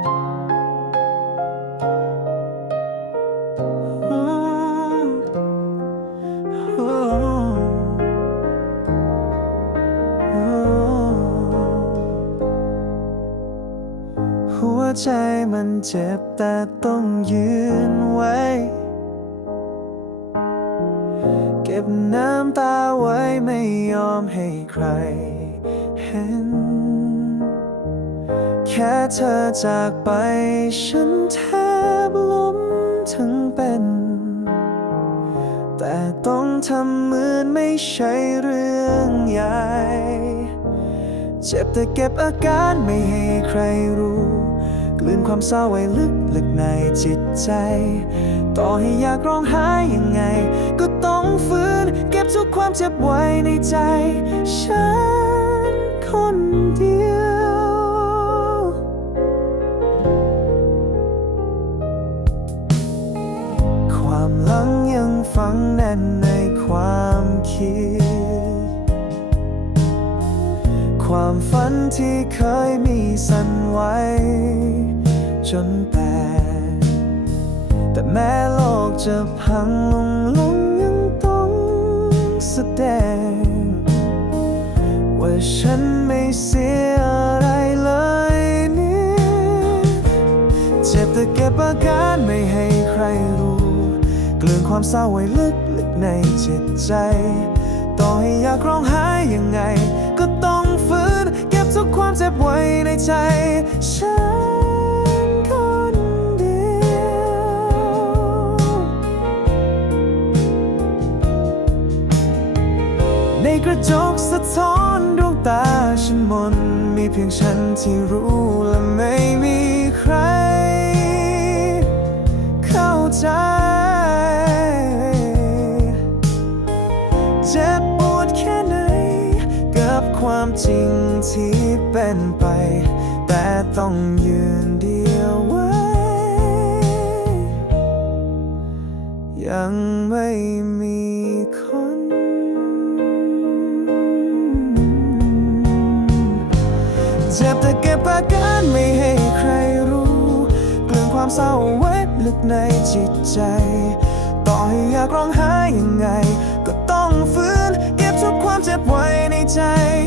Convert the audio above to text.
หัวใจมันเจ็บแต่ต้องยืนไว้ เก็บน้ำตาไว้ไม่ยอมให้ใครเห็น แค่เธอจากไป ฉันแทบล้มทั้งเป็น แต่ต้องทำเหมือนไม่ใช่เรื่องใหญ่ เจ็บแต่เก็บอาการไม่ให้ใครรู้กลืนความเศร้าไว้ลึกๆในจิตใจ ต่อให้อยากร้องไห้ยังไง ก็ต้องฝืน เก็บทุกความเจ็บไว้ในใจ ฉันคนเดียว ความหลังยังฝังแน่นในความคิด ความฝันที่เคยมีสั่นไหวจนแตกแต่แม้โลกจะพังลงลงยังต้องแสดง ว่าฉันไม่เสีย กลืนความเศร้าไว้ลึกๆในจิตใจ ต่อให้อยากร้องไห้ยังไง ก็ต้องฝืน เก็บทุกความเจ็บไว้ในใจ ฉันคนเดียวในกระจกสะท้อนดวงตาฉันมน มีเพียงฉันที่รู้และไม่มีใคร เข้าใจ กับความจริงที่เป็นไป แต่ต้องยืนเดียวไว้ ยังไม่มีคนเจ็บแต่เก็บอาการไม่ให้ใครรู้กลืนความเศร้าไว้ลึกในจิตใจ ต่อให้อยากร้องไห้ยังไง ก็ต้องฝืนเก็บทุกความเจ็บไว้ ใ